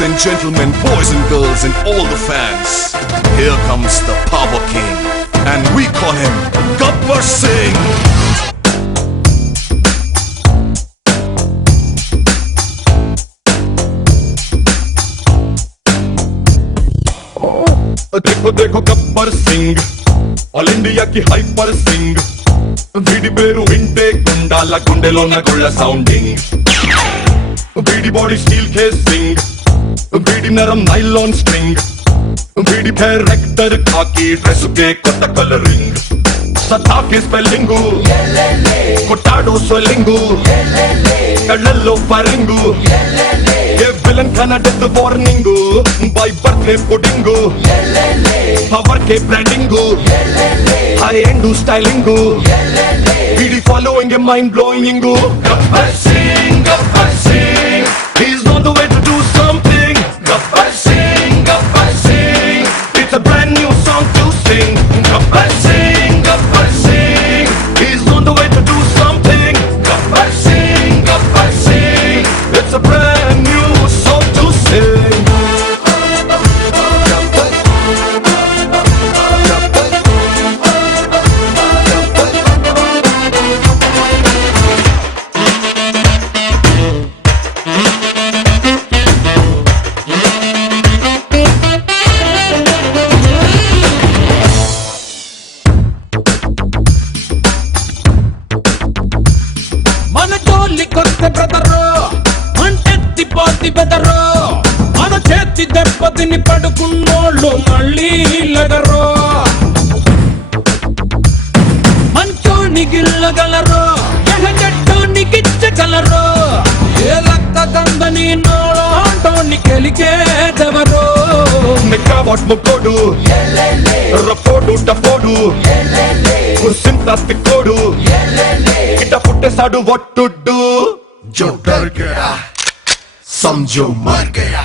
Ladies and gentlemen, boys and girls and all the fans, here comes the Power King, and we call him Gabbar Singh. देखो देखो Gabbar Singh all India కి hyper Singh వీడి పేరు వింటే గుండాల గుండెలోన గుళ్ళ sounding వీడి body steel casing వీడి నరం నైలాన్ స్ట్రింగ్ వీడి క్యారెక్టర్ కాకి డ్రెస్ కే కొత్త కలరింగ్ సతా కే స్పెల్లింగ్ కొట్టాడో స్వెల్లింగ్ కళ్ళల్లో ఫరింగ్ ఏ విలన్ కన death warning by birthday pudding power కే బ్రాండింగ్ హై ఎండ్ స్టైలింగ్ వీడి following a mind blowing Gabbar Singh he's on the way to do something. Gabbar Singh it's a brand new song to sing. Gabbar Singh he's on the way to do something. Gabbar Singh it's a brand new song to sing. మన జోలికొస్తే brother మంటెత్తి పోతి బెదరు మన చేతి దెబ్బతిని పడుకున్నోళ్ళు మళ్ళీ లగరు మంచోని గిల్లగలరు ఎహగట్టోని గిచ్చగలరు ఏ రక్త దందని నోళ్ళోని కెలికేదెవరు నిక్కబట్ ముక్కోడు రపోడు టపోడు కుర్సింత తిక్కోడు ఇట పుట్టేసాడు వట్టుడ్డు जो डर गया समझो मर गया।